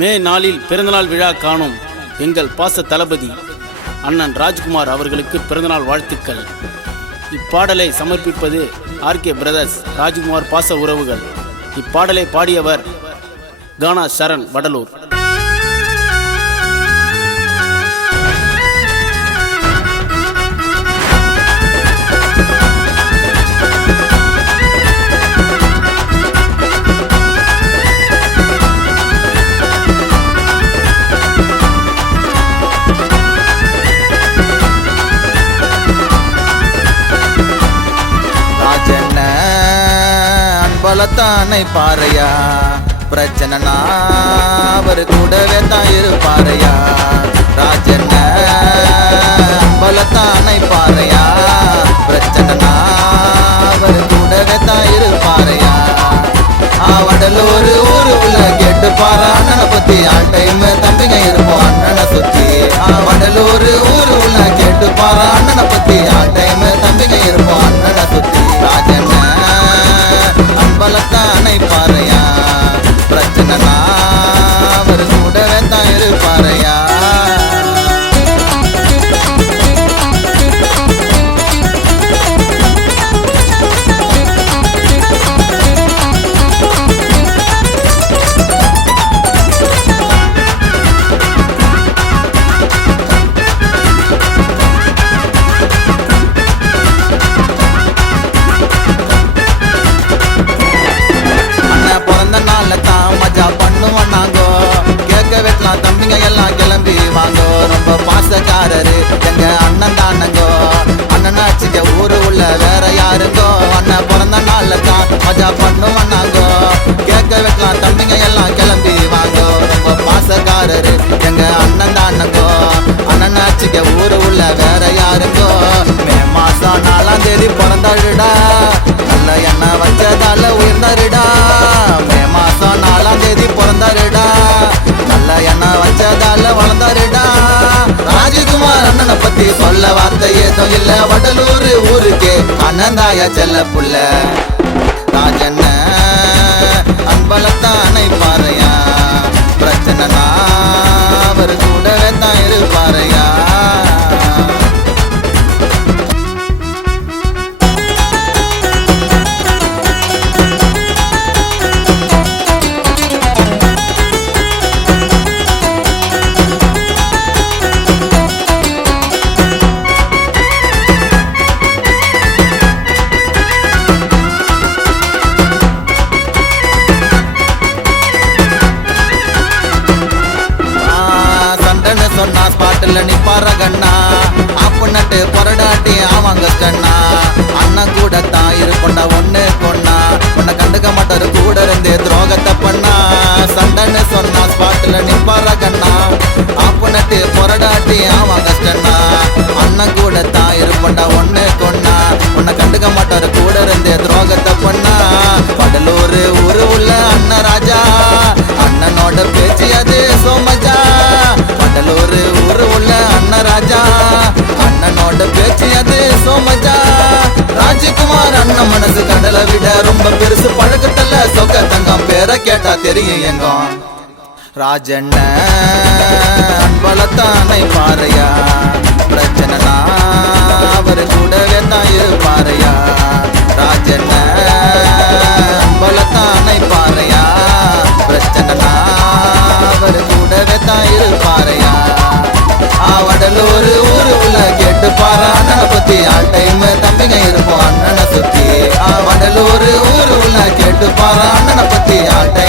மே நாளில் பிறந்தநாள் விழா காணும் எங்கள் பாச தளபதி அண்ணன் ராஜ்குமார் அவர்களுக்கு பிறந்தநாள் வாழ்த்துக்கள். இப்பாடலை சமர்ப்பிப்பது ஆர்கே பிரதர்ஸ், ராஜ்குமார் பாச உறவுகள். இப்பாடலை பாடியவர் கானா சரண், வடலூர். பலத்தானை பாறையா பிரச்சனைனா அவர் கூடவே தான் இருப்பாரையா. ராஜண்ண பலத்தானை பாறையா பிரச்சனைனா அவர் கூடவே தான் இருப்பாரையா. வடலூர் ஊரு உள்ள கேட்டு பாரு அண்ணனை பத்தி, ஆல் டைம் தம்பிங்க இருப்போம் அண்ணனை சுத்தி. வடலூர் ஊரு உள்ள கேட்டு பாரு அண்ணனை பத்தி, ஆல் டைம் தம்பிங்க இருப்போம் அண்ணனை சுத்தி. ராஜண்ண பலத்தானை பாறையா பிரச்சனைனா அவர் கூடவே தான் இருப்பாரையா. தம்பிங்க எல்லாம் கிளம்பி வாங்கோ, ரொம்ப பாசக்காரரு எங்க அண்ணன் தானங்கோ. அண்ணனாச்சுக்க ஊரு உள்ள வேற யாருங்கோ, அண்ணன் பிறந்த நாள்ல தான் மஜா பண்ணுவானாங்கோ. கேட்க வைக்கலாம் தம்பிங்க எல்லாம் கிளம்பி வாங்கோ, ரொம்ப பாசக்காரரு எங்க அண்ணன் தானங்கோ. அண்ணனாச்சுக்க ஊரு உள்ள வேற யாருங்கோ. மே மாசம் 4ஆம் தேதி பிறந்தாருடா, நல்ல எண்ணெய் வச்சதால உயர்ந்தாருடா. மே மாசம் 4ஆம் தேதி பிறந்தாருடா, நல்ல எண்ணெய் வச்சதால வளர்ந்தாருடா. ராஜ்குமார் அண்ணனை பத்தி சொல்ல வார்த்தை ஏதும் இல்ல, வடலூர் ஊருக்கு அண்ணந்தாய செல்ல புள்ள. ராஜண்ண அன்பலத்தானை பாறையா பிரச்சனைனா அவர் கூடவே தான் இருப்பாரையா. சொன்னா ஸ்பாட்டில் நிப்பார கண்ணா, ஆப்புனட்டு பொரடாட்டி ஆவாங்க கண்ணா. அண்ணன் கூட தான் இருப்பண்டா ஒண்ணு கொண்டா, உன்னை கண்டுக்க மாட்டாரு கூட இருந்தே துரோகத்தை பண்ணா. சண்டைன்னு சொன்னா ஸ்பாட்டில் நிப்பார கண்ணா, ஆப்புனட்டு பொரடாட்டி ஆவாங்க கண்ணா. அண்ணன் கூட தான் இருப்பண்டா ஒண்ணு கொண்டா, உன்னை கண்டுக்க மாட்டாரு கூட இருந்தே துரோகத்தை பண்ணா. வடலூர் ஊரு உள்ள அண்ணன் ராஜா, அண்ணனோட பேச்சு அது சோமஜா. வடலூர் ஊரு உள்ள அண்ணன் ராஜா, அண்ணனோட பேச்சு அது சோமஜா. ராஜ்குமார் அண்ணன் மனசு கடலை விட ரொம்ப பெருசு, பழக்கத்தல்ல சொக்க தங்கம் பேரை கேட்டா தெரியும் எங்க. ராஜண்ண அன்பலத்தானை பாறையா பிரச்சனைனா அவர் கூடவே தான் இருப்பாரையா. ராஜண்ண அன்பலத்தானை பாறையா பிரச்சனைனா அவர் கூடவே தான் இருப்பாரையா. வடலூர் ஊரு உள்ள கேட்டு பாரு அண்ணனை பத்தி, ஆல் டைம் தம்பிங்க இருப்போம் அண்ணனை சுத்தி. வடலூர் ஊரு உள்ள கேட்டு பாரு அண்ணனை பத்தி, ஆல் டைம்